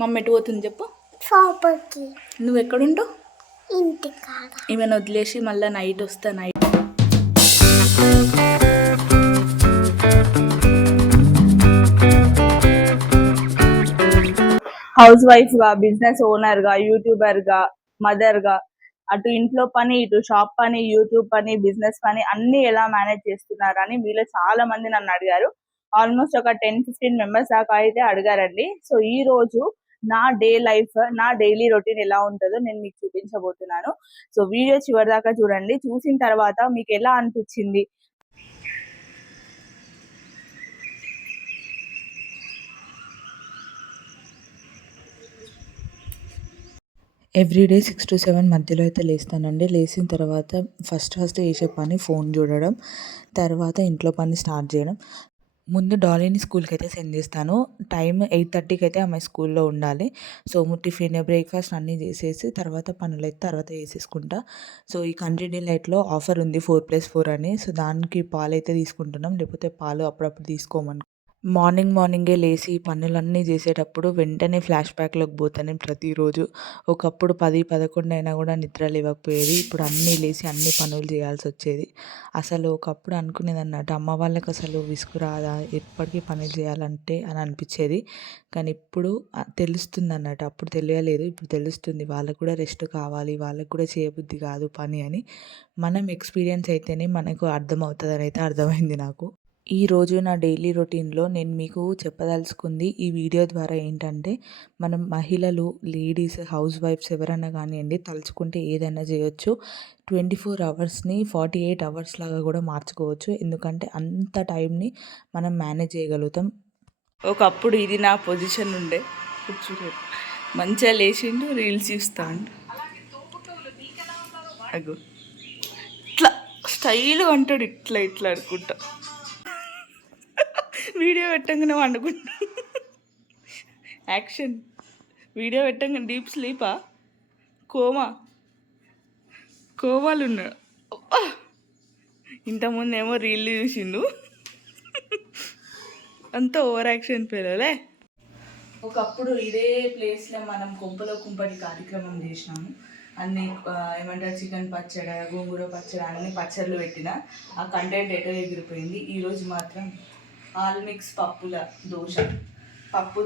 Mummy ఎటు పోతుంది చెప్పు. షాప్కి. నువ్వు ఎక్కడుంటావు? ఇంటికాడ. ఈమెను వదిలేసి మళ్ళీ నైట్ వస్తా. నైట్ హౌస్ వైఫ్గా, బిజినెస్ ఓనర్గా, యూట్యూబర్గా, మదర్గా, అటు ఇంట్లో పని, ఇటు షాప్ పని, యూట్యూబ్ పని, బిజినెస్ పని అన్నీ ఎలా మేనేజ్ చేస్తున్నారు అని మీలో చాలా మంది నన్ను అడిగారు. ఆల్మోస్ట్ ఒక 10-15 మెంబర్స్ దాకా అయితే అడిగారండి. సో ఈ రోజు నా డే లైఫ్, నా డైలీ రొటీన్ ఎలా ఉంటుందో నేను మీకు చూపించబోతున్నాను. సో వీడియో చివరి దాకా చూడండి. చూసిన తర్వాత మీకు ఎలా అనిపించింది, ఎవ్రీడే 6 to 7 మధ్యలో అయితే లేస్తానండి. లేచిన తర్వాత ఫస్ట్ చేసే పని ఫోన్ చూడడం, తర్వాత ఇంట్లో పని స్టార్ట్ చేయడం. ముందు డాలీని స్కూల్కి అయితే సెండ్ చేస్తాను. టైం 8:30కి అయితే ఆమె స్కూల్లో ఉండాలి. సో టిఫిన్, బ్రేక్ఫాస్ట్ అన్నీ చేసేసి తర్వాత పనులైతే తర్వాత చేసేసుకుంటా. సో ఈ కంట్రీ డిలైట్లో ఆఫర్ ఉంది 4+4 అని. సో దానికి పాలు అయితే తీసుకుంటున్నాం, లేకపోతే పాలు అప్పుడప్పుడు తీసుకోమని. మార్నింగే లేచి పనులన్నీ చేసేటప్పుడు వెంటనే ఫ్లాష్ బ్యాక్లోకి పోతాను ప్రతిరోజు. ఒకప్పుడు 10-11 అయినా కూడా నిద్ర లేవకపోయేది. ఇప్పుడు అన్నీ లేచి అన్ని పనులు చేయాల్సి వచ్చేది. అసలు ఒకప్పుడు అనుకునేది అన్నట్టు అమ్మ వాళ్ళకి అసలు విసుగు రాదా ఎప్పటికీ పనులు చేయాలంటే అని అనిపించేది. కానీ ఇప్పుడు తెలుస్తుంది అన్నట్టు. అప్పుడు తెలియలేదు, ఇప్పుడు తెలుస్తుంది. వాళ్ళకు కూడా రెస్ట్ కావాలి, వాళ్ళకు కూడా చేయబుద్ధి కాదు పని అని. మనం ఎక్స్పీరియన్స్ అయితేనే మనకు అర్థమవుతుంది అని అయితే అర్థమైంది నాకు. ఈరోజు నా డైలీ రొటీన్లో నేను మీకు చెప్పదలుచుకుంది ఈ వీడియో ద్వారా ఏంటంటే, మనం మహిళలు, లేడీస్, హౌస్ వైఫ్స్ ఎవరైనా కానివ్వండి, తలుచుకుంటే ఏదైనా చేయొచ్చు. 24 అవర్స్ని 48 అవర్స్ లాగా కూడా మార్చుకోవచ్చు. ఎందుకంటే అంత టైంని మనం మేనేజ్ చేయగలుగుతాం. ఒకప్పుడు ఇది నా పొజిషన్ ఉండే. చూడండి, మంచిగా లేచిండు, రీల్స్ చూస్తాడు. అగో ఇట్లా స్టైల్గా అంటాడు, ఇట్లా అనుకుంటా. వీడియో పెట్టంగానే వండుకుంటా. యాక్షన్ వీడియో పెట్టంగానే డీప్ స్లీపా, కోమాలు ఉన్నాడు. ఇంతకుముందు ఏమో రీల్ చూసిండు. అంత ఓవర్ యాక్షన్ పిల్లలే. ఒకప్పుడు ఇదే ప్లేస్లో మనం కొంపలో కుంపటి కార్యక్రమం చేసినాము. అన్ని ఏమంటారు, చికెన్ పచ్చడి, గోంగూర పచ్చడి, అన్ని పచ్చళ్ళు పెట్టిన ఆ కంటెంట్ ఎటో ఎగిరిపోయింది. ఈరోజు మాత్రం ఆల్ మిక్స్ పప్పు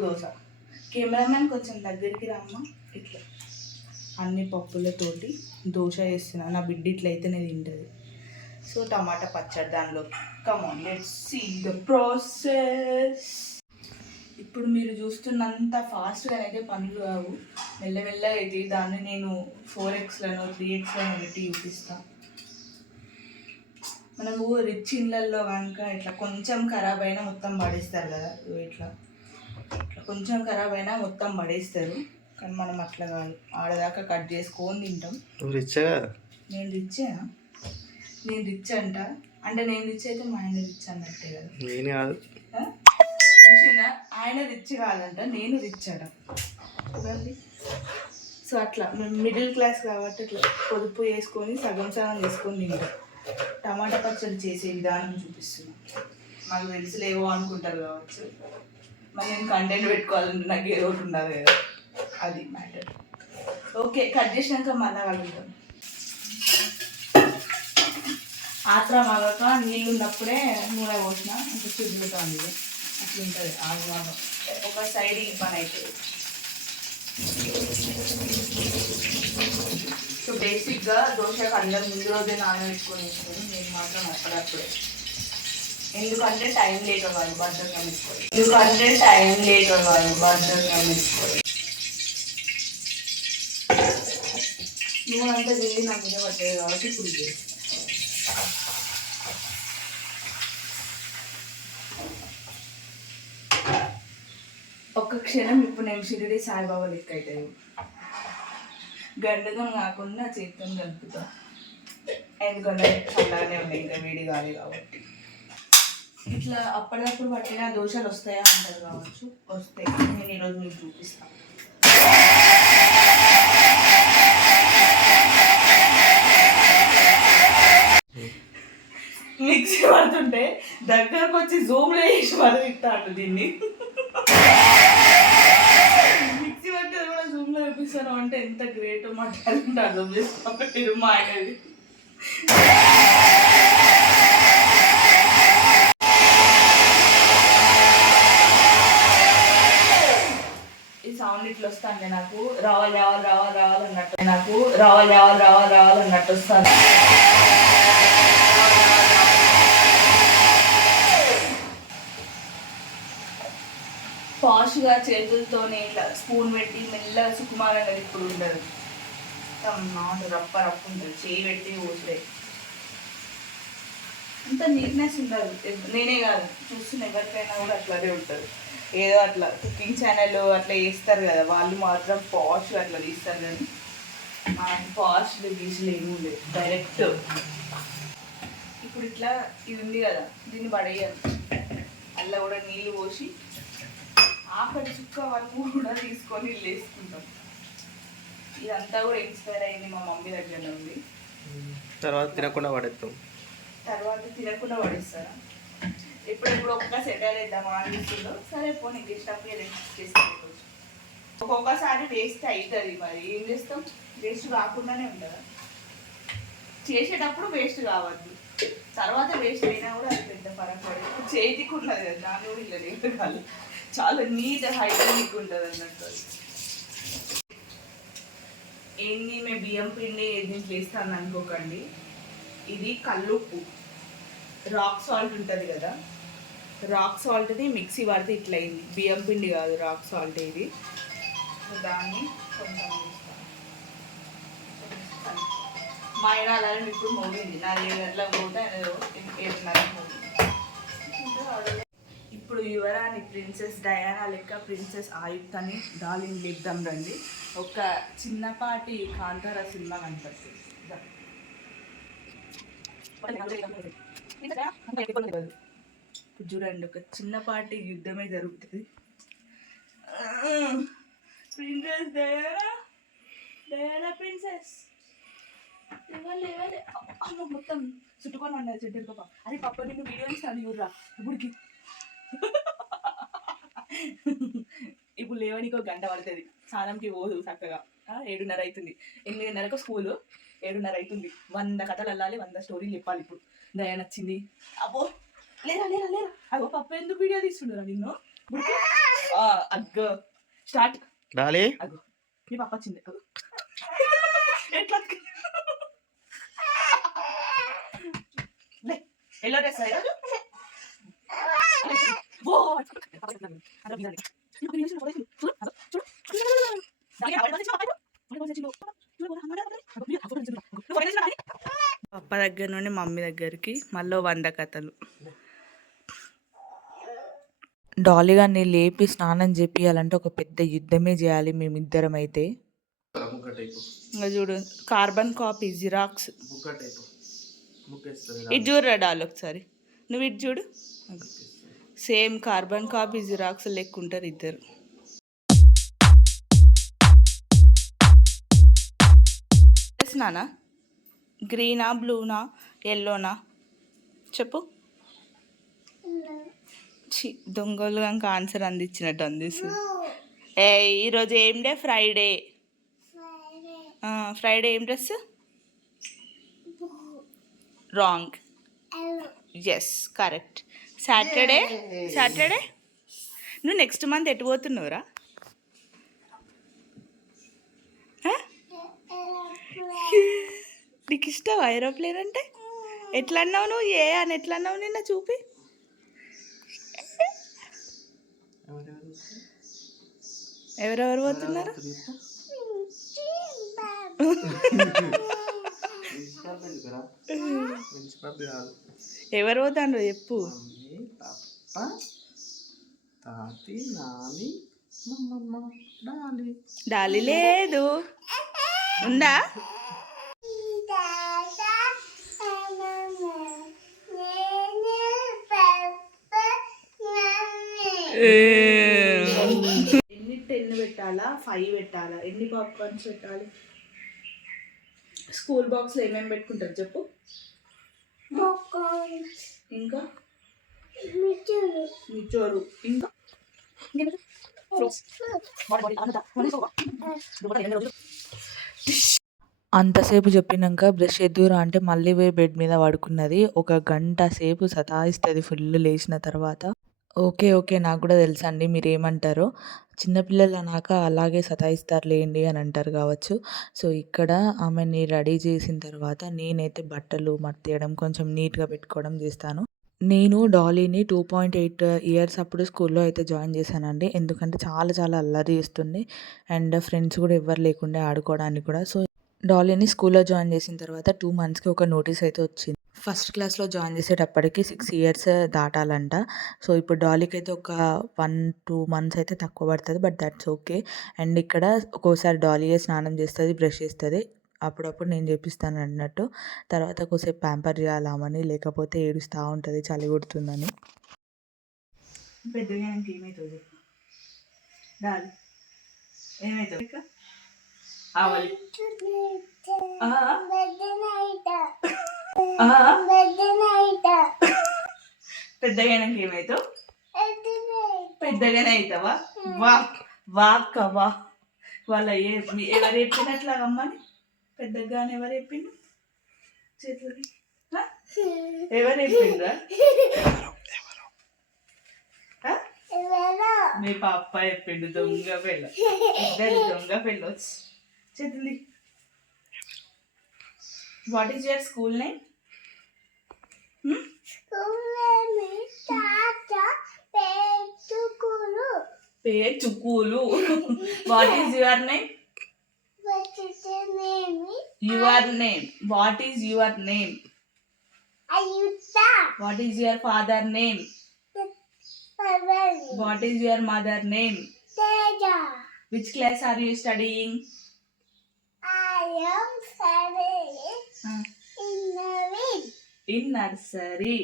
దోశ. కెమెరామెన్ కొంచెం దగ్గరికి రామ్మా. ఇట్లా అన్ని పప్పులతోటి దోశ వేస్తున్నా. నా బిడ్డ ఇట్లయితేనే తింటుంది. సో టమాటా పచ్చడి దానిలో. Come on, let's see the process. ఇప్పుడు మీరు చూస్తున్నంత ఫాస్ట్గా అయితే పనులు కావు, మెల్లమెల్లగా అయితే. దాన్ని నేను 4xలను 3xలను పెట్టి చూపిస్తాను. మనము రిచ్ ఇళ్ళల్లో కనుక ఇట్లా కొంచెం ఖరాబ్ అయినా మొత్తం పడేస్తారు కదా. ఇట్లా కొంచెం ఖరాబ్ అయినా మొత్తం పడేస్తారు. కానీ మనం అట్లా కాదు, ఆడదాకా కట్ చేసుకొని తింటాం. నేను రిచ్చేనా? నేను రిచ్ అంటే నేను రిచ్ అయితే మా ఆయన రిచ్ అన్నట్టే కదా. చూసినా, ఆయన రిచ్ కాదంట, నేను రిచ్ అట. సో అట్లా మేము మిడిల్ క్లాస్ కాబట్టి ఇట్లా పొదుపు చేసుకొని సగం చేసుకొని తింటాం. టమాటా పచ్చడి చేసే విధానం చూపిస్తున్నాం. మాకు తెలుసులేవో అనుకుంటారు కావచ్చు, మరి నేను కంటెంట్ పెట్టుకోవాలంటే నాకు ఏదో ఒకటి ఉండాలి కదా, అది మ్యాటర్. ఓకే, కట్ చేసినాక మళ్ళీ కలుగుతాం. ఆత్ర మగక నీళ్ళు ఉన్నప్పుడే నూనె పోసిన ఇంకా చిరుగుతుంది. అట్లుంటుంది ఆగమాగం. ఒక సైడ్ ఈ పని అవుతుంది. సో బేసిక్గా దోశకు అందరు ముందు రోజే నానబెట్టుకొని వేసుకొని, నేను మాత్రం అప్పుడప్పుడే. ఎందుకంటే టైం లేట్ అవ్వాలి, బద్దకం వేసుకోవాలి. నూనె అంతా వెళ్ళి నా మీద పట్టేది కాబట్టి ఇప్పుడు ఒక్క క్షణం ఇప్పుడు నేను షిరిడి సాయిబాబా లెక్క అవుతాయి. గంటతో కాకుండా చేతితో కలుపుతా, ఎందుకంటే చల్లగానే ఉన్నాయి, ఇంకా వేడి కాదు కాబట్టి. ఇట్లా అప్పటికప్పుడు పట్టిన దోశలు వస్తాయా అంటారు కావచ్చు, వస్తాయి. నేను ఈరోజు మీకు చూపిస్తాను. మిక్సీ పడుతుంటే దగ్గరకు వచ్చి జూమ్లో వేసి మరి తింటాడు దీన్ని. మిక్సీ చూసాను అంటే ఎంత గ్రేట్ మాట్లాడుకుంటే అర్థం చేసుకోవాలి మా ఆయనది. ఈ సౌండ్ ఇట్లా వస్తాను నాకు రావాలి రావాలి రావాలి రావాలి అన్నట్టు నాకు రావాలి రావాలి రావాలి రావాలి అన్నట్టు వస్తాను. పాష్గా చేతులతోనే ఇట్లా స్పూన్ పెట్టి మెల్లగా సుకుమారంగా ఇప్పుడు ఉండదు. నాటు రప్ప రప్పు ఉంటుంది, చేయి పెట్టి ఊసలే అంత నీట్నెస్ ఉండదు. నేనే కాదు చూస్తున్న ఎవరికైనా కూడా అట్లానే ఉంటుంది. ఏదో అట్లా కుకింగ్ ఛానల్ అట్లా వేస్తారు కదా, వాళ్ళు మాత్రం పాష్ అట్లా తీస్తారు కానీ మనకి పాష్ గీసులు ఏమి ఉండదు. డైరెక్ట్ ఇప్పుడు ఇట్లా ఇది ఉంది కదా, దీన్ని పడేయాలి. అలా కూడా నీళ్ళు పోసి ఆఖరి చుక్క వరకు కూడా తీసుకొని ఇల్లు వేసుకుంటాం. ఇదంతా కూడా ఇన్స్పైర్ అయింది మా మమ్మీ దగ్గర నుండి. తర్వాత తినకుండా పడేస్తాం. తర్వాత తినకుండా పడేస్తారా? ఎప్పుడెప్పుడు ఒక్క సెటర్ వేద్దామా అనిపిస్తుందో. సరే పోనీ ఇష్టంగా చేసుకోవచ్చు. ఒక్కొక్కసారి వేస్ట్ అవుతుంది, మరి ఏం చేస్తాం? వేస్ట్ కాకుండానే ఉంటుందా? చేసేటప్పుడు వేస్ట్ కావద్దు, తర్వాత వేస్ట్ అయినా కూడా అది పెద్ద ఫరక్ పడేది. చేతికి ఉన్నది కదా, దాన్ని కూడా ఇలా లేపాలి. చాలా నీట్ హైజీనిక్ ఉంటుంది అన్నట్టు. ఏంటి మేము బియ్యం పిండి దీంట్లో వేస్తాను అనుకోకండి. ఇది కల్లుప్పు, రాక్ సాల్ట్ ఉంటుంది కదా, రాక్ సాల్ట్ని మిక్సీ పడితే ఇట్లా అయింది. బియ్యం పిండి కాదు, రాక్ సాల్ట్ ఇది. దాన్ని కొంచెం మా ఆయన అలాగే ఇప్పుడు మోగింది. 4 గంటలకు పోతే 7:30 మోగింది. ఇప్పుడు యువరాణి ప్రిన్సెస్ డయానా లెక్క ప్రిన్సెస్ ఆయుక్తని డార్లింగ్ లేపుదాం రండి. ఒక చిన్నపాటి కాంతార సినిమా కనపడుతుంది. చూడండి, ఒక చిన్నపాటి యుద్ధమే జరుగుతుంది. ప్రిన్సెస్ డయానా, డయానా ప్రిన్సెస్ ఇవ్వాలి ఇవ్వాలి. అమ్మ మొత్తం చుట్టుకొని ఉండదు చెడ్డరు పాప. అరే పాప నేను వీడియో ఇస్తాను చూడరా ఇప్పుడుకి. ఇప్పుడు లేవనికి ఒక గంట పడుతుంది, స్నానంకి పోదు చక్కగా. 7:30 అవుతుంది, 8:30కు స్కూలు, 7:30 అవుతుంది. 100 కథలు వెళ్ళాలి, 100 స్టోరీలు చెప్పాలి. ఇప్పుడు దయ నచ్చింది. అబ్బో లేరా లేరా లేరా. అగో పప్ప ఎందుకు వీడియో తీస్తుండరా నిన్ను? అగ్గో స్టార్ట్ డాలీ. అగో మీ పప్ప వచ్చింది. అగో ఎట్లా ఎల్లో డ్రెస్ పప్ప దగ్గర నుండి మమ్మీ దగ్గరికి మళ్ళీ 100 కథలు. డాలీగాన్ని లేపి స్నానం చేపియాలంటే ఒక పెద్ద యుద్ధమే చేయాలి మేమిద్దరం అయితే. ఇంకా చూడు, కార్బన్ కాపీ జిరాక్స్. ఇటు చూడరా డాల్ ఒకసారి, నువ్వు ఇటు చూడు. సేమ్ కార్బన్ కాపీ జిరాక్స్ లెక్కుంటారు ఇద్దరు. నానా గ్రీనా, బ్లూనా, ఎల్లోనా చెప్పు. దొంగలు కనుక ఆన్సర్ అందించినట్టు అందిస్తుంది. ఈరోజు ఏం డే? ఫ్రైడే. ఫ్రైడే ఏం dress? Wrong. Yes correct. Saturday, Saturday నువ్వు నెక్స్ట్ మంత్ ఎటు పోతున్నావురా? నీకు ఇష్టం ఏరోప్లేన్ అంటే? ఎట్లా అన్నావు నువ్వు? ఏ అని ఎట్లా అన్నావు? నిన్న చూపి. ఎవరెవరు పోతున్నారు? ఎవరు పోతాండ్రు చెప్పు. డాలి లేదు, ఉందా? ఎన్ని 10 పెట్టాలా 5 పెట్టాలా? ఎన్ని పాప్కార్న్స్ పెట్టాలి? స్కూల్ బాక్స్లో ఏమేమి పెట్టుకుంటారు చెప్పు. ఇంకా మిచ్చోరు, ఇంకా అంతసేపు చెప్పినాక బ్రష్ చేద్దురా అంటే మళ్ళీ పోయి బెడ్ మీద పడుకున్నది. ఒక గంట సేపు సతాయిస్తుంది ఫుల్ లేచిన తర్వాత. ఓకే. ఓకే. నాకు కూడా తెలుసండి మీరేమంటారో. చిన్నపిల్లలు అన్నాక అలాగే సతాయిస్తారులేండి అని అంటారు కావచ్చు. సో, ఇక్కడ ఆమెని రెడీ చేసిన తర్వాత నేనైతే బట్టలు మడతేయడం, కొంచెం నీట్‌గా పెట్టుకోవడం చేస్తాను. నేను డాలీని 2.8 ఇయర్స్ అప్పుడు స్కూల్‌లో అయితే జాయిన్ చేశానండి. ఎందుకంటే చాలా చాలా అల్లరి చేస్తుంది. అండ్ ఫ్రెండ్స్ కూడా ఎవ్వరు లేకుండే ఆడుకోవడానికి కూడా. సో, డాలీని స్కూల్‌లో జాయిన్ చేసిన తర్వాత 2 మంత్స్‌కి ఒక నోటీస్ అయితే వచ్చింది. ఫస్ట్ క్లాస్‌లో జాయిన్ చేసేటప్పటికి 6 ఇయర్స్ దాటాలంట. సో, ఇప్పుడు డాలీకైతే ఒక 1, 2 మంత్స్ అయితే తక్కువ పడతది. But that's okay. అండ్ ఇక్కడ ఒక్కోసారి డాలీయే స్నానం చేస్తది, బ్రష్ చేస్తది. అప్పుడప్పుడు నేను చేపిస్తాను అన్నట్టు. తర్వాత కొద్దిసేపు ప్యాంపర్ చేయాలి ఆమెని, లేకపోతే ఏడుస్తా ఉంటది చలి కొడుతుందని. పెద్దగా ఏమవుతుంది చెప్పు డాలి ఏమవుతుంది ఇక ఆవలి పెద్దగైనాక ఏమవుతావు పెద్దగానే అవుతావా వా వాక్క వా వాళ్ళ ఎవరు చెప్పినట్లా అమ్మని పెద్దగానే ఎవరు చెప్పిండు చేతులు ఎవరు చెప్పిండ్రా మీ పాప చెప్పిండు దొంగ పిల్ల ఇద్దరు దొంగ పిల్లొచ్చు చేతులు what is your school name పేచుకూలు what is your name your name what is your name what is your father name what is your mother name which class are you studying in nursery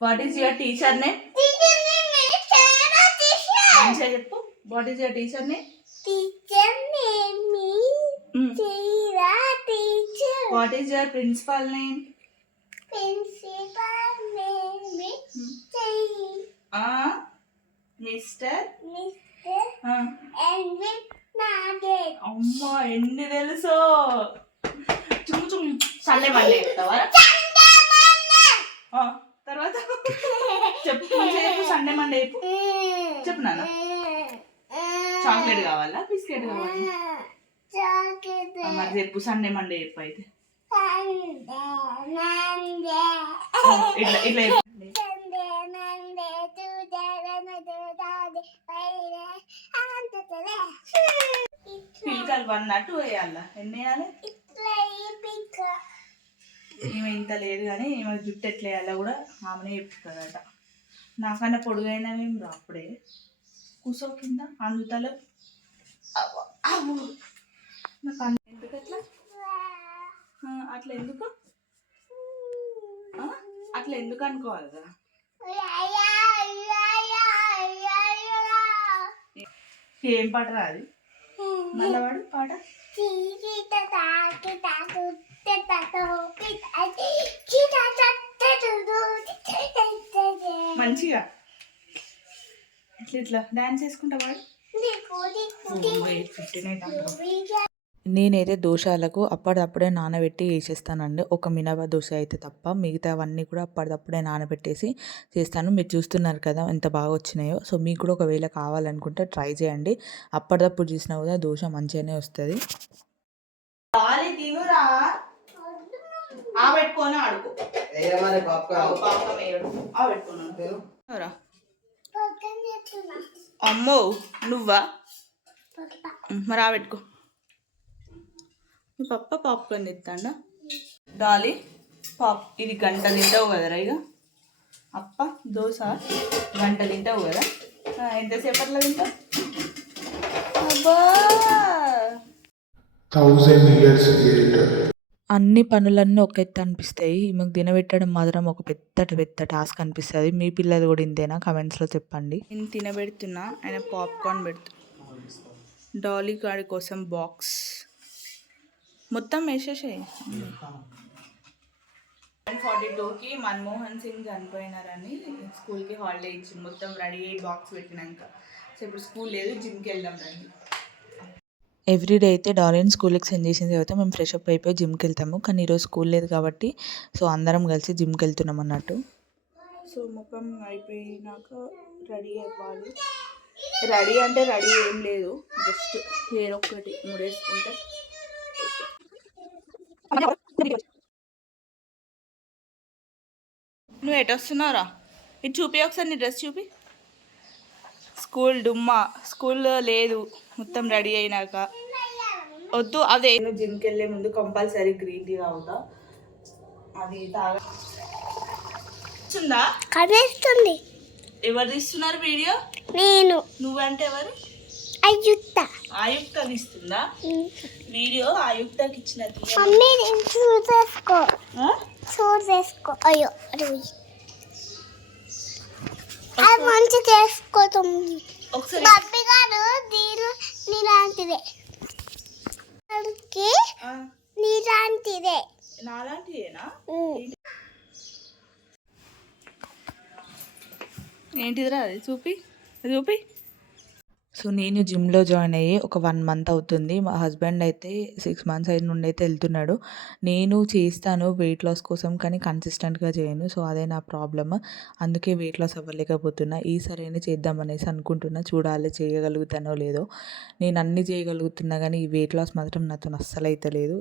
what is your teacher name మంచిగా చెప్పు what is your teacher name what is your principal name mister అమ్మా ఎన్ని తెలుసో చుమ్ము చుమ్ము Sunday Monday చెప్తావా తర్వాత చెప్పు మంచిగా చెప్పు సండే మండే చెప్పు చెప్పు నాన్న చాక్లెట్ కావాలా బిస్కెట్ కావాలా మరి చెప్పు సండే మండే చెప్పు అయితే ఇట్లా ఇట్లా పిల్లలు 1 or 2 వేయాలా ఎన్ని వేయాలి ఈమె ఇంత లేదు కానీ ఈమె జుట్టు ఎట్లా వేయాలో కూడా ఆమెనే చెప్తుందట నాకన్నా పొడుగైనా మేము రా అప్పుడే కూసో కింద అందుతలో నాకు ఎందుకు అట్లా అట్లా ఎందుకు అట్లా ఎందుకు అనుకోవాలిరా ఏం పాట రాదు నల్లవాడు పాట మంచిగా ఇట్లా ఇట్లా డాన్స్ చేసుకుంటా వాడు నేనైతే దోశలకు అప్పటిదప్పుడే నానబెట్టి వేసేస్తానండి. ఒక మినప దోశ అయితే తప్ప మిగతావన్నీ కూడా అప్పటిదప్పుడే నానబెట్టేసి చేస్తాను. మీరు చూస్తున్నారు కదా ఎంత బాగా వచ్చినాయో. సో మీకు కూడా ఒకవేళ కావాలనుకుంటే ట్రై చేయండి. అప్పటిదప్పుడు చేసినా కూడా దోశ మంచిగానే వస్తుంది. పెట్టుకొని ఆడుకో అమ్మో నువ్వా మరి పెట్టుకో మీ పప్ప పాప్కార్న్ తెస్తాడా డాలీ ఇది గంట తింటావు కదరా ఇక అప్ప దోశ గంట తింటావు కదా ఎంతసేపట్లో తింటావు అబ్బా 1000 years later. అన్ని పనులన్నీ ఒక ఎత్తు అనిపిస్తాయి. ఈమెకు తినబెట్టడం మాత్రం ఒక పెద్ద టాస్క్ అనిపిస్తుంది. మీ పిల్లలు కూడా ఇంతేనా? కమెంట్స్లో చెప్పండి. నేను తినబెడుతున్నా, ఆయన పాప్కార్న్ పెడుతున్నా. డాలీ గాడి కోసం బాక్స్ మొత్తం వేసేసాయి. 142కి మన్మోహన్ సింగ్ చనిపోయినారని స్కూల్కి హాలిడే ఇచ్చింది. మొత్తం రెడీ అయ్యి బాక్స్ పెట్టినాక సో ఇప్పుడు స్కూల్ లేదు, జిమ్కి వెళ్దాం రండి. ఎవ్రీడే అయితే డాలీని స్కూల్కి సెండ్ చేసిన తర్వాత మేము ఫ్రెష్ అప్ అయిపోయి జిమ్కి వెళ్తాము. కానీ ఈరోజు స్కూల్ లేదు కాబట్టి సో అందరం కలిసి జిమ్కి వెళ్తున్నాం అన్నట్టు. సో ముఖం అయిపోయినాక రెడీ అవ్వాలి. రెడీ అంటే రెడీ ఏం లేదు, జస్ట్ హెయిర్ ఒక్కటి ముడేసుకుంటే. నువ్వు ఎటు వస్తున్నావురా? ఇది చూపి ఒకసారి, నీ డ్రెస్ చూపి. స్కూల్ డుమ్మా, స్కూల్ లేదు, మొత్తం రెడీ అయినాక. వద్దు అదే, నేను జిమ్కి వెళ్ళే ముందు కంపల్సరీ గ్రీన్ టీ తాగుతా. అది తాగుతుందా? కనిపిస్తుంది. ఎవరు తీస్తున్నారు వీడియో? నేను. నువ్వంటే ఎవరు? అయ్యుత్త. ఆయుక్త తీస్తుందా వీడియో? ఆయుక్తకి ఇచ్చిన మమ్మీ చూసేసుకో, చూసేసుకో. అయ్యో అది మంచి చేసుకోతుంది. ఒకసారి బబ్బీ గారు దీని నీలాంటిదే, నీలాంటిదే. నాలాంటిదేనా? ఏంటిదిరా అది? చూపి చూపి. సో నేను జిమ్లో జాయిన్ అయ్యి ఒక 1 మంత్ అవుతుంది. మా హస్బెండ్ అయితే 6 మంత్స్ అయిన నుండి అయితే వెళ్తున్నాడు. నేను చేస్తాను వెయిట్ లాస్ కోసం, కానీ కన్సిస్టెంట్గా చేయను. సో అదే నా ప్రాబ్లమ్, అందుకే వెయిట్ లాస్ అవ్వలేకపోతున్నా. ఈసారైనా చేద్దామనేసి అనుకుంటున్నా, చూడాలి చేయగలుగుతానో లేదో. నేను అన్నీ చేయగలుగుతున్నా కానీ ఈ వెయిట్ లాస్ మాత్రం నాతో అస్సలు అయితే లేదు.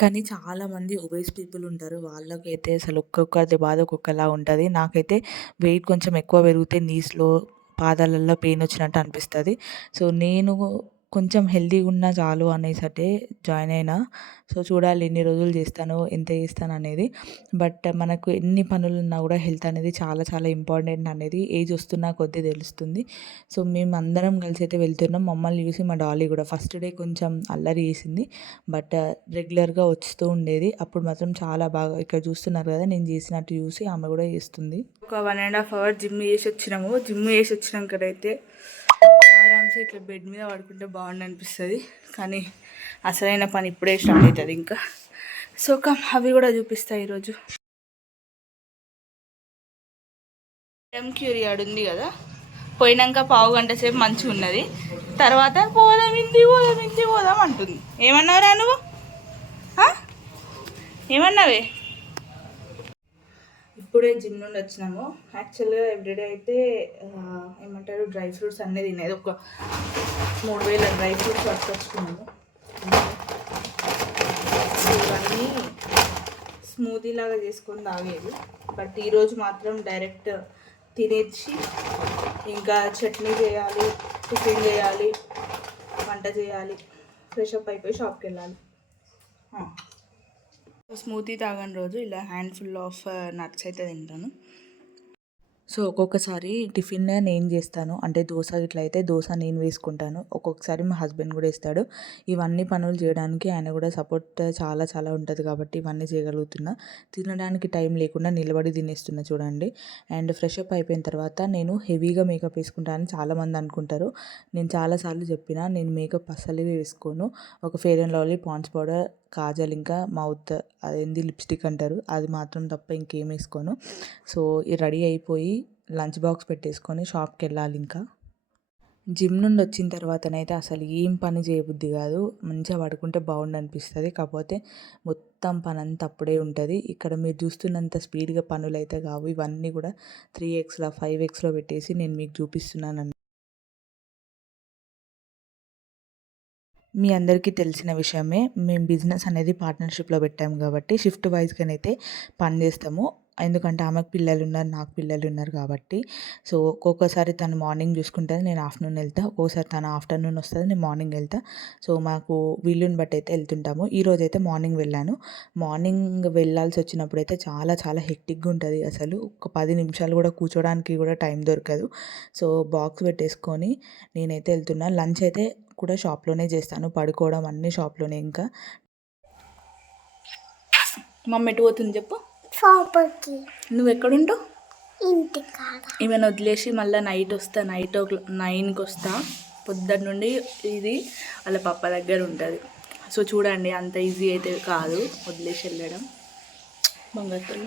కానీ చాలామంది ఒబేస్ పీపుల్ ఉంటారు, వాళ్ళకైతే అసలు ఒక్కొక్కరి బాధ ఒక్కొక్కలా ఉంటుంది. నాకైతే వెయిట్ కొంచెం ఎక్కువ పెరిగితే నీస్లో పాదాలలో పెయిన్ వచ్చినట్టు అనిపిస్తుంది. సో నేను కొంచెం హెల్తీగా ఉన్నా చాలు అనేసటే జాయిన్ అయినా. సో చూడాలి ఎన్ని రోజులు చేస్తానో, ఎంత చేస్తాను అనేది. బట్ మనకు ఎన్ని పనులు ఉన్నా కూడా హెల్త్ అనేది చాలా చాలా ఇంపార్టెంట్ అనేది ఏజ్ వస్తున్నా కొద్దీ తెలుస్తుంది. సో మేము అందరం కలిసి అయితే వెళ్తున్నాం. మమ్మల్ని చూసి మా డాలీ కూడా ఫస్ట్ డే కొంచెం అల్లరి చేసింది, బట్ రెగ్యులర్గా వస్తూ ఉండేది. అప్పుడు మాత్రం చాలా బాగా, ఇక్కడ చూస్తున్నారు కదా నేను చేసినట్టు చూసి ఆమె కూడా చేస్తుంది. ఒక 1.5 hours జిమ్ చేసి వచ్చినాము. జిమ్ చేసి వచ్చినాకైతే ఆరామ్సే ఇట్లా బెడ్ మీద పడుకుంటే బాగుండి అనిపిస్తుంది. కానీ అసలైన పని ఇప్పుడే స్టార్ట్ అవుతుంది ఇంకా. సో అవి కూడా చూపిస్తాయి ఈరోజు. క్యూరీ ఆడు ఉంది కదా, పోయినాక పావు గంట సేపు మంచిగా ఉన్నది, తర్వాత పోదాం ఇంటికి పోదాం అంటుంది. ఏమన్నావురా నువ్వు? ఏమన్నావే? ఇప్పుడే జిమ్ నుండి వచ్చినాము. యాక్చువల్గా ఎవ్రీడే అయితే ఏమంటారు డ్రై ఫ్రూట్స్ అన్నీ తినేది. ఒక 3000 డ్రై ఫ్రూట్స్ పట్టుకొచ్చుకున్నాము. ఇవన్నీ స్మూదీ లాగా చేసుకొని తాగేది. బట్ ఈరోజు మాత్రం డైరెక్ట్ తినేసి ఇంకా చట్నీ చేయాలి, టిఫిన్ చేయాలి, వంట చేయాలి, ఫ్రెష్ అప్ అయిపోయి షాప్కి వెళ్ళాలి. స్మూతీ తాగని రోజు ఇలా హ్యాండ్ఫుల్ ఆఫ్ నట్స్ అయితే తింటాను. సో ఒక్కొక్కసారి టిఫిన్ నేను చేస్తాను, అంటే దోశ ఇట్లా అయితే దోశ నేను వేసుకుంటాను. ఒక్కొక్కసారి మా హస్బెండ్ కూడా వేస్తాడు. ఇవన్నీ పనులు చేయడానికి ఆయన కూడా సపోర్ట్ చాలా చాలా ఉంటుంది కాబట్టి ఇవన్నీ చేయగలుగుతున్నా. తినడానికి టైం లేకుండా నిలబడి తినేస్తున్నా చూడండి. అండ్ ఫ్రెష్ అప్ అయిపోయిన తర్వాత నేను హెవీగా మేకప్ వేసుకుంటానని చాలామంది అనుకుంటారు. నేను చాలాసార్లు చెప్పిన నేను మేకప్ అస్సలు వేసుకోను. ఒక fair and lovely, Pond's powder, kajal, ఇంకా మౌత్ అదేంది లిప్స్టిక్ అంటారు, అది మాత్రం తప్ప ఇంకేం వేసుకోను. సో రెడీ అయిపోయి లంచ్ బాక్స్ పెట్టేసుకొని షాప్కి వెళ్ళాలి. ఇంకా జిమ్ నుండి వచ్చిన తర్వాతనైతే అసలు ఏం పని చేయబుద్ధి కాదు, మంచిగా పడుకుంటే బాగుండు అనిపిస్తుంది. కాకపోతే మొత్తం పని అంతా అప్పుడే ఉంటుంది. ఇక్కడ మీరు చూస్తున్నంత స్పీడ్గా పనులు అయితే కావు. ఇవన్నీ కూడా 3xలో 5xలో పెట్టేసి నేను మీకు చూపిస్తున్నాను. మీ అందరికీ తెలిసిన విషయమే, మేము బిజినెస్ అనేది పార్ట్నర్షిప్లో పెట్టాము కాబట్టి షిఫ్ట్ వైజ్గానైతే పని చేస్తాము. ఎందుకంటే ఆమెకు పిల్లలు ఉన్నారు, నాకు పిల్లలు ఉన్నారు కాబట్టి. సో ఒక్కొక్కసారి తను మార్నింగ్ చూసుకుంటుంది, నేను ఆఫ్టర్నూన్ వెళ్తా. ఒక్కొక్కసారి తను ఆఫ్టర్నూన్ వస్తుంది, నేను మార్నింగ్ వెళ్తా. సో మాకు వీలుని బట్టి అయితే వెళ్తుంటాము. ఈరోజు అయితే మార్నింగ్ వెళ్ళాను. మార్నింగ్ వెళ్ళాల్సి వచ్చినప్పుడు అయితే చాలా చాలా హెక్టిక్గా ఉంటుంది. అసలు ఒక 10 నిమిషాలు కూడా కూర్చోడానికి కూడా టైం దొరకదు. సో బాక్స్ పెట్టేసుకొని నేనైతే వెళ్తున్నా. లంచ్ అయితే కూడా షాప్లోనే చేస్తాను, పడుకోవడం అన్నీ షాప్లోనే. ఇంకా మమ్మీ ఎటు పోతుంది చెప్పు? షాప్కి. నువ్వు ఎక్కడుంటావు? ఇంటికాడ. ఈమెను వదిలేసి మళ్ళీ నైట్ వస్తా, నైట్ 9కి వస్తా. పొద్దున్న నుండి ఇది వాళ్ళ పప్ప దగ్గర ఉంటుంది. సో చూడండి, అంత ఈజీ అయితే కాదు వదిలేసి వెళ్ళడం. బంగారు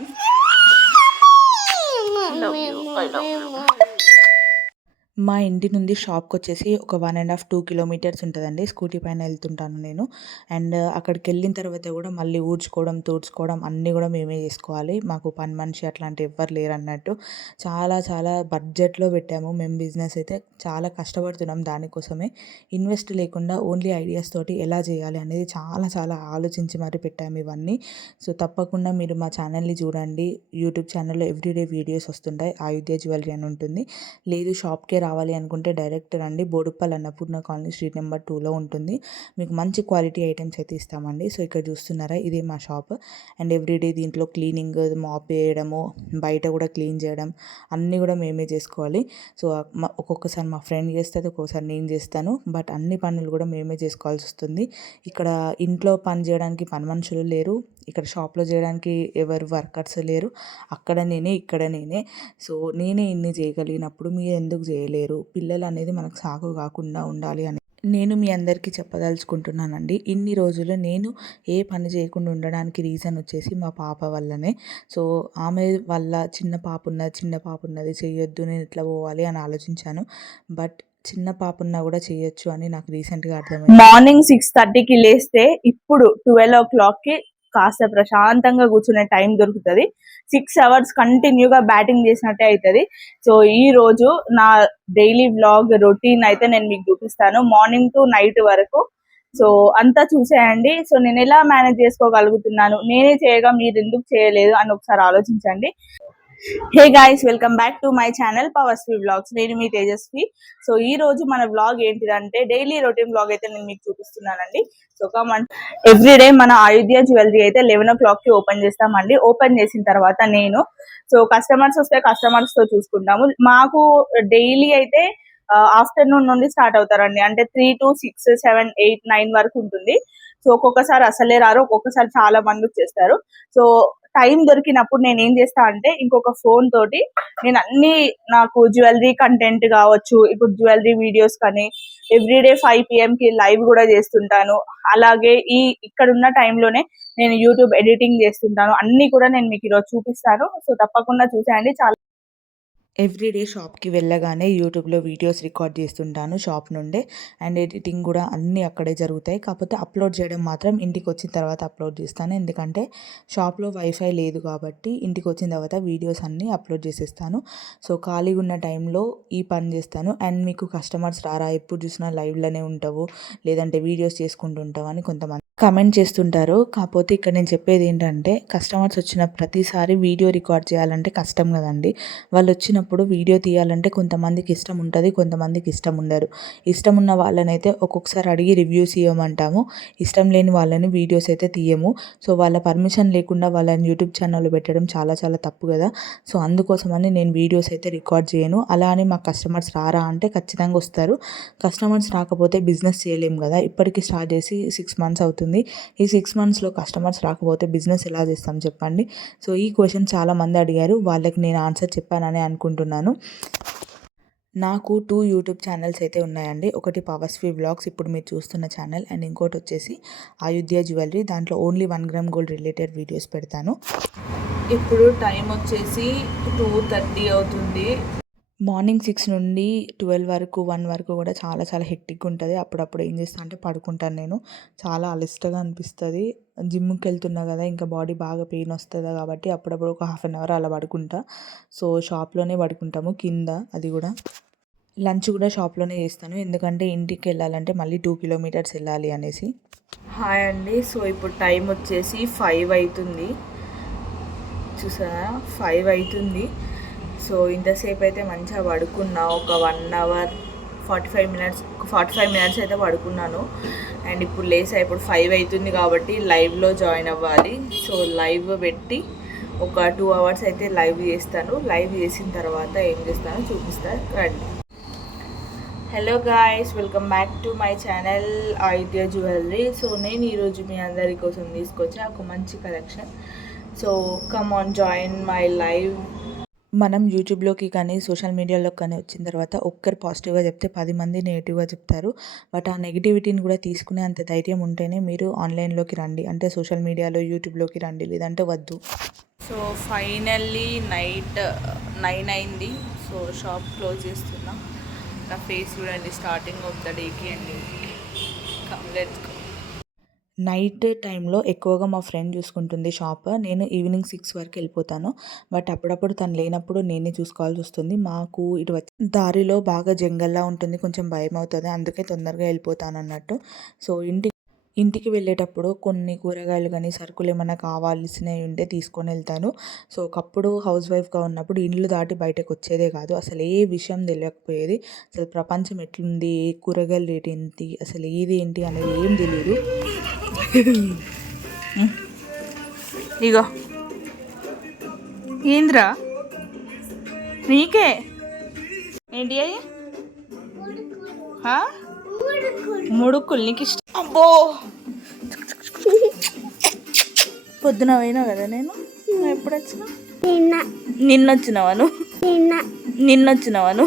మా ఇంటి నుండి షాప్‌కొచ్చేసి ఒక 1½ 2 కిలోమీటర్స్ ఉంటదండి. స్కూటీ పైన ఎళ్తుంటాను నేను. అండ్ అక్కడికెళ్ళిన తర్వాత గూడా మళ్ళీ ఊడ్చుకోవడం, తుడుచుకోవడం అన్నీ గూడా మేమే జేసుకోవాలి. మాకు పని మనిషి అట్లాంటి ఎవ్వరు లేరన్నట్టు. చాలా చాలా బడ్జెట్‌లో పెట్టాము మేము బిజినెస్ అయితే. చాలా కష్టపడుతున్నాం దానికోసమే. ఇన్వెస్ట్ లేకుండా ఓన్లీ ఐడియాస్ తోటి ఎలా జేయాలి అనేది చాలా చాలా ఆలోచించి మరి పెట్టాము ఇవన్నీ. సో, తప్పకుండా మీరు మా ఛానల్‌ని చూడండి. యూట్యూబ్ ఛానల్‌లో ఎవ్రీడే వీడియోస్ వస్తుంటాయి. ఆయుధ్య జ్యువెలరీ అని ఉంటుంది. లేదు షాప్‌కే రావాలి అనుకుంటే డైరెక్ట్ రండి. Boduppal Annapurna colony street number 2లో ఉంటుంది. మీకు మంచి క్వాలిటీ ఐటెమ్స్ అయితే ఇస్తామండి. సో, ఇక్కడ చూస్తున్నారా ఇదే మా షాప్. అండ్ ఎవ్రీడే దీంట్లో క్లీనింగ్, మాప్ వేయడము, బయట కూడా క్లీన్ చేయడం అన్నీ కూడా మేమే చేసుకోవాలి. సో, ఒక్కొక్కసారి మా ఫ్రెండ్ చేస్తుంది, ఒక్కొక్కసారి నేను చేస్తాను. బట్ అన్ని పనులు కూడా మేమే చేసుకోవాల్సి వస్తుంది. ఇక్కడ ఇంట్లో పని చేయడానికి పని మనుషులు లేరు. ఇక్కడ షాప్లో చేయడానికి ఎవరు వర్కర్స్ లేరు. అక్కడ నేనే, ఇక్కడ నేనే. సో, నేనే ఇన్ని చేయగలిగినప్పుడు మీరు ఎందుకు చేయలేరు? పిల్లలు అనేది మనకు సాకు కాకుండా ఉండాలి అని నేను మీ అందరికీ చెప్పదలుచుకుంటున్నానండి. ఇన్ని రోజులు నేను ఏ పని చేయకుండా ఉండడానికి రీజన్ వచ్చేసి మా పాప వల్లనే. సో, ఆమె వల్ల చిన్న పాప ఉన్నది చేయొద్దు, నేను ఇట్లా పోవాలి అని ఆలోచించాను. బట్ చిన్న పాప ఉన్నా కూడా చేయొచ్చు అని నాకు రీసెంట్గా అర్థమైంది. మార్నింగ్ 6:30కి లేస్తే ఇప్పుడు 12 o'clockకి కాస్త ప్రశాంతంగా కూర్చునే టైం దొరుకుతుంది. 6 hours కంటిన్యూగా బ్యాటింగ్ చేసినట్టే అవుతుంది. సో, ఈ రోజు నా డైలీ వ్లాగ్ రొటీన్ అయితే నేను మీకు చూపిస్తాను, మార్నింగ్ టు నైట్ వరకు. సో, అంతా చూసేయండి. సో, నేను ఎలా మేనేజ్ చేసుకోగలుగుతున్నాను, నేనే చేయగా మీరు ఎందుకు చేయలేదు అని ఒకసారి ఆలోచించండి. Hey guys, welcome back to my channel పవర్స్వి వ్లాగ్స్. నేను మీ తేజస్వి. సో, ఈ రోజు మన వ్లాగ్ ఏంటిదంటే డైలీ రొటీన్ వ్లాగ్ అయితే నేను మీకు చూపిస్తున్నానండి. సో, కమాన్. ఎవ్రీడే మన ఆయుధ్య జ్యువెలరీ అయితే 11 o'clockకి ఓపెన్ చేస్తామండి. ఓపెన్ చేసిన తర్వాత నేను కస్టమర్స్ వస్తే కస్టమర్స్ తో చూసుకుంటాము. మాకు డైలీ అయితే ఆఫ్టర్నూన్ నుండి స్టార్ట్ అవుతారండి. అంటే 3 to 6, 7, 8, 9 వరకు ఉంటుంది. సో, ఒక్కొక్కసారి అసలే రారు, ఒక్కొక్కసారి చాలా మంది వచ్చేస్తారు. సో, టైం దొరికినప్పుడు నేను ఏం చేస్తా అంటే ఇంకొక ఫోన్ తోటి నేను అన్ని నాకు జ్యువెలరీ కంటెంట్ కావచ్చు, ఇప్పుడు జ్యువెలరీ వీడియోస్ కానీ ఎవ్రీడే 5 PM కి లైవ్ కూడా చేస్తుంటాను. అలాగే ఇక్కడ ఉన్న టైంలోనే నేను యూట్యూబ్ ఎడిటింగ్ చేస్తుంటాను. అన్ని కూడా నేను మీకు ఈరోజు చూపిస్తాను. సో, తప్పకుండా చూసేయండి. చాలా ఎవ్రీడే షాప్‌కి వెళ్ళగానే యూట్యూబ్‌లో వీడియోస్ రికార్డ్ చేస్తుంటాను షాప్ నుండే. అండ్ ఎడిటింగ్ కూడా అన్నీ అక్కడే జరుగుతాయి. కాకపోతే అప్లోడ్ చేయడం మాత్రం ఇంటికి వచ్చిన తర్వాత అప్లోడ్ చేస్తాను. ఎందుకంటే షాప్‌లో వైఫై లేదు కాబట్టి ఇంటికి వచ్చిన తర్వాత వీడియోస్ అన్నీ అప్లోడ్ చేసేస్తాను. సో, ఖాళీగా ఉన్న టైంలో ఈ పని చేస్తాను. అండ్ మీకు కస్టమర్స్ రారా, ఎప్పుడు చూసినా లైవ్‌లోనే ఉంటావు, లేదంటే వీడియోస్ చేసుకుంటూ ఉంటావు అని కొంతమంది కమెంట్ చేస్తుంటారు. కాకపోతే ఇక్కడ నేను చెప్పేది ఏంటంటే కస్టమర్స్ వచ్చిన ప్రతిసారి వీడియో రికార్డ్ చేయాలంటే కష్టం కదండి. వాళ్ళు వచ్చినప్పుడు వీడియో తీయాలంటే కొంతమందికి ఇష్టం ఉంటుంది, కొంతమందికి ఇష్టం ఉండరు. ఇష్టం ఉన్న వాళ్ళనైతే ఒక్కొక్కసారి అడిగి రివ్యూస్ ఇవ్వమంటాము. ఇష్టం లేని వాళ్ళని వీడియోస్ అయితే తీయము. సో, వాళ్ళ పర్మిషన్ లేకుండా వాళ్ళని యూట్యూబ్ ఛానల్లో పెట్టడం చాలా చాలా తప్పు కదా. సో, అందుకోసమని నేను వీడియోస్ అయితే రికార్డ్ చేయను. అలా అని మా కస్టమర్స్ రారా అంటే ఖచ్చితంగా వస్తారు. కస్టమర్స్ రాకపోతే బిజినెస్ చేయలేము కదా. ఇప్పటికి స్టార్ట్ చేసి 6 months అవుతుంది. ఈ 6 monthsలో కస్టమర్స్ రాకపోతే బిజినెస్ ఎలా చేస్తాం చెప్పండి. సో, ఈ క్వశ్చన్ చాలామంది అడిగారు. వాళ్ళకి నేను ఆన్సర్ చెప్పానని అనుకుంటున్నాను. నాకు 2 యూట్యూబ్ ఛానల్స్ అయితే ఉన్నాయండి. ఒకటి పవర్స్వి వ్లాగ్స్ ఇప్పుడు మీరు చూస్తున్న ఛానల్, అండ్ ఇంకోటి వచ్చేసి ఆయుధ్య జ్యువెలరీ. దాంట్లో only 1 gram gold related videos పెడతాను. ఇప్పుడు టైం వచ్చేసి 2:30 అవుతుంది. మార్నింగ్ 6 నుండి 12 వరకు 1 వరకు కూడా చాలా చాలా హెక్టిక్గా ఉంటుంది. అప్పుడప్పుడు ఏం చేస్తా అంటే పడుకుంటాను నేను. చాలా అలిష్టగా అనిపిస్తుంది. జిమ్కి వెళ్తున్నా కదా, ఇంకా బాడీ బాగా పెయిన్ వస్తుంది కాబట్టి అప్పుడప్పుడు ఒక 1/2 hour అలా పడుకుంటా. సో, షాప్లోనే పడుకుంటాము కింద. అది కూడా లంచ్ కూడా షాప్లోనే చేస్తాను. ఎందుకంటే ఇంటికి వెళ్ళాలంటే మళ్ళీ 2 kilometers వెళ్ళాలి అనేసి. హాయ్ అండి. సో, ఇప్పుడు టైం వచ్చేసి 5 అవుతుంది. చూసారా 5 అవుతుంది. సో, ఇంతసేపు అయితే మంచిగా పడుకున్నా. ఒక 1 hour 45 minutes అయితే పడుకున్నాను. అండ్ ఇప్పుడు లేసా, ఇప్పుడు 5 అవుతుంది కాబట్టి లైవ్లో జాయిన్ అవ్వాలి. సో, లైవ్ పెట్టి ఒక 2 hours అయితే లైవ్ చేస్తాను. లైవ్ చేసిన తర్వాత ఏం చేస్తానో చూపిస్తాను రండి. Hello guys, welcome back to my channel ఆయుధ్య జ్యువెలరీ. సో, నేను ఈరోజు మీ అందరి కోసం తీసుకొచ్చా ఒక మంచి collection. So, come on join my live. మనం యూట్యూబ్లోకి కానీ సోషల్ మీడియాలోకి కానీ వచ్చిన తర్వాత ఒక్కరు పాజిటివ్గా చెప్తే 10 మంది నెగిటివ్గా చెప్తారు. బట్ ఆ నెగిటివిటీని కూడా తీసుకునే అంత ధైర్యం ఉంటేనే మీరు ఆన్లైన్లోకి రండి. అంటే సోషల్ మీడియాలో యూట్యూబ్లోకి రండి, లేదంటే వద్దు. సో, ఫైనల్లీ నైట్ 9 అయింది. సో, షాప్ క్లోజ్ చేస్తున్నా. నా ఫేస్ చూడండి స్టార్టింగ్ ఆఫ్ ద డేకి అండి. Let's go. నైట్ టైంలో ఎక్కువగా మా ఫ్రెండ్ చూసుకుంటుంది షాప్. నేను ఈవినింగ్ 6 వరకు వెళ్ళిపోతాను. బట్ అప్పుడప్పుడు తను లేనప్పుడు నేనే చూసుకోవాల్సి వస్తుంది. మాకు ఇటు వచ్చి దారిలో బాగా జంగల్లా ఉంటుంది, కొంచెం భయం అవుతుంది, అందుకే తొందరగా వెళ్ళిపోతాను అన్నట్టు. సో ఇంటికి వెళ్ళేటప్పుడు కొన్ని కూరగాయలు కానీ సరుకులు ఏమైనా కావాల్సినవి ఉంటే తీసుకొని వెళ్తాను. సో ఒకప్పుడు హౌస్ వైఫ్గా ఉన్నప్పుడు ఇల్లు దాటి బయటకు వచ్చేదే కాదు, అసలు ఏ విషయం తెలియకపోయేది. అసలు ప్రపంచం ఎట్లుంది, ఏ కూరగాయల రేట్ ఏంటి, అసలు ఏది ఏంటి అనేది ఏం తెలియదు. ఇగో ఏంద్రా నీకే ఏంటి అయ్యి ముడుకులు నీకు ఇష్టం? అబ్బో పొద్దున పోయినా కదా నేను ఎప్పుడు వచ్చినా? నిన్న నిన్నొచ్చినావాను నిన్న నిన్నొచ్చినావాను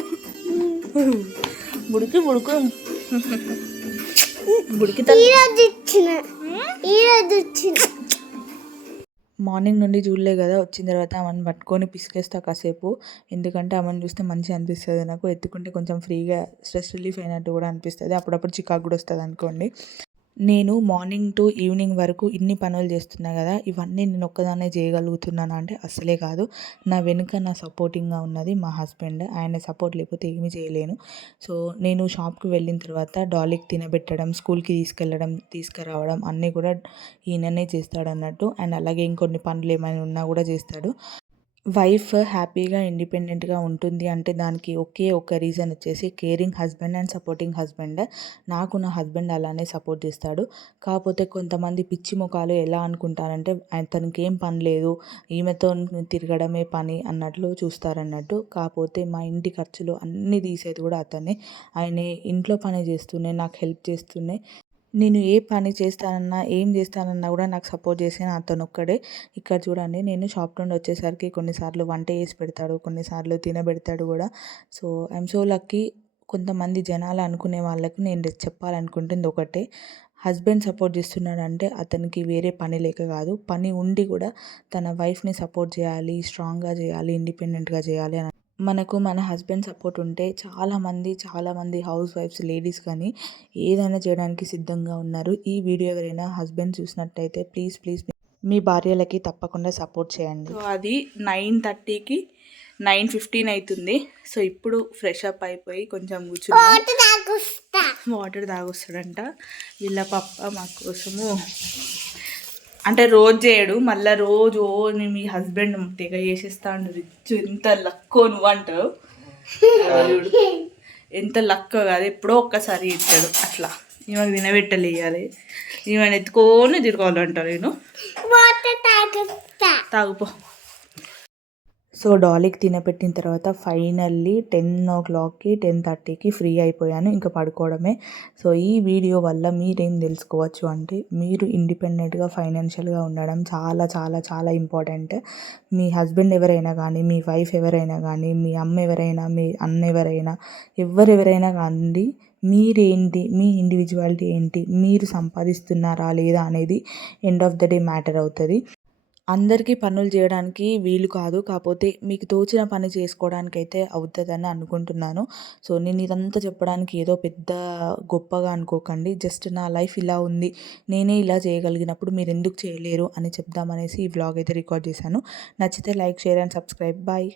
బుడికి బుడుకు బుడికి ఈరోజు ఇచ్చిన మార్నింగ్ నుండి చూడలే కదా, వచ్చిన తర్వాత ఆమెను పట్టుకొని పిసికేస్తా కాసేపు. ఎందుకంటే ఆమెను చూస్తే మంచిగా అనిపిస్తుంది నాకు, ఎత్తుకుంటే కొంచెం ఫ్రీగా స్ట్రెస్ రిలీఫ్ అయినట్టు కూడా అనిపిస్తుంది. అప్పుడప్పుడు చికాకు కూడా వస్తుంది అనుకోండి. నేను మార్నింగ్ టు ఈవినింగ్ వరకు ఇన్ని పనులు చేస్తున్నా కదా, ఇవన్నీ నేను ఒక్కదాన్నే చేయగలుగుతున్నాను అంటే అస్సలే కాదు. నా వెనుక నా సపోర్టింగ్గా ఉన్నది మా హస్బెండ్. ఆయన సపోర్ట్ లేకపోతే ఏమీ చేయలేను. సో నేను షాప్కి వెళ్ళిన తర్వాత డాలీకి తినబెట్టడం, స్కూల్కి తీసుకెళ్ళడం, తీసుకురావడం అన్నీ కూడా ఈయననే చేస్తాడు అన్నట్టు. అండ్ అలాగే ఇంకొన్ని పనులు ఏమైనా ఉన్నా కూడా చేస్తాడు. వైఫ్ హ్యాపీగా ఇండిపెండెంట్గా ఉంటుంది అంటే దానికి ఒకే ఒక రీజన్ వచ్చేసి caring husband and supporting husband. నాకు నా హస్బెండ్ అలానే సపోర్ట్ చేస్తాడు. కాకపోతే కొంతమంది పిచ్చి ముఖాలు ఎలా అనుకుంటారంటే తనకి ఏం పని లేదు, ఈమెతో తిరగడమే పని అన్నట్లు చూస్తారన్నట్టు. కాకపోతే మా ఇంటి ఖర్చులు అన్నీ తీసేది కూడా అతనే. ఆయన ఇంట్లో పని చేస్తూనే నాకు హెల్ప్ చేస్తూనే నేను ఏ పని చేస్తానన్నా ఏం చేస్తానన్నా కూడా నాకు సపోర్ట్ చేసిన అతను ఒక్కడే. ఇక్కడ చూడండి, నేను షాప్ నుండి వచ్చేసరికి కొన్నిసార్లు వంట చేసి పెడతాడు, కొన్నిసార్లు తినబెడతాడు కూడా. So I'm so lucky. కొంతమంది జనాలు అనుకునే వాళ్ళకు నేను చెప్పాలనుకుంటుంది ఒకటే, హస్బెండ్ సపోర్ట్ చేస్తున్నాడంటే అతనికి వేరే పని లేక కాదు, పని ఉండి కూడా తన వైఫ్ని సపోర్ట్ చేయాలి, స్ట్రాంగ్గా చేయాలి, ఇండిపెండెంట్గా చేయాలి అని. మనకు మన హస్బెండ్ సపోర్ట్ ఉంటే చాలామంది హౌస్ వైఫ్స్ లేడీస్ కానీ ఏదైనా చేయడానికి సిద్ధంగా ఉన్నారు. ఈ వీడియో ఎవరైనా హస్బెండ్ చూసినట్టయితే ప్లీజ్ మీ భార్యలకి తప్పకుండా సపోర్ట్ చేయండి. సో అది 9:30కి 9:15 అవుతుంది. సో ఇప్పుడు ఫ్రెష్ అప్ అయిపోయి కొంచెం కూర్చున్నాం. వాటర్ తాగొస్తాడంట వీళ్ళ పప్ప మా కోసము. అంటే రోజు చేయడు, మళ్ళీ రోజు మీ హస్బెండ్ తెగ చేసేస్తాడు, రిచ్ ఎంత లక్కో నువ్వు అంటావు. ఎంత లక్కో కాదు, ఎప్పుడో ఒక్కసారి ఇస్తాడు అట్లా. ఈమెకు తినబెట్టలేయాలి, ఈమెను ఎత్తుకొని తిరగాలంటారు. నేను తాగుపో. సో డాలీకి తినపెట్టిన తర్వాత ఫైనల్లీ 10 o'clockకి 10:30కి ఫ్రీ అయిపోయాను, ఇంకా పడుకోవడమే. సో ఈ వీడియో వల్ల మీరేం తెలుసుకోవచ్చు అంటే, మీరు ఇండిపెండెంట్గా ఫైనాన్షియల్గా ఉండడం చాలా చాలా చాలా ఇంపార్టెంట్. మీ హస్బెండ్ ఎవరైనా కానీ, మీ వైఫ్ ఎవరైనా కానీ, మీ అమ్మ ఎవరైనా, మీ అన్న ఎవరైనా, ఎవరెవరైనా కానీ మీరేంటి, మీ ఇండివిజువాలిటీ ఏంటి, మీరు సంపాదిస్తున్నారా లేదా అనేది end of the day matter అవుతుంది. అందరికీ పనులు చేయడానికి వీలు కాదు, కాకపోతే మీకు తోచిన పని చేసుకోవడానికైతే అవుతుందని అనుకుంటున్నాను. సో నేను ఇదంతా చెప్పడానికి ఏదో పెద్ద గొప్పగా అనుకోకండి, జస్ట్ నా లైఫ్ ఇలా ఉంది, నేనే ఇలా చేయగలిగినప్పుడు మీరు ఎందుకు చేయలేరు అని చెప్దామనేసి ఈ వ్లాగ్ అయితే రికార్డ్ చేశాను. నచ్చితే like, share and subscribe. Bye.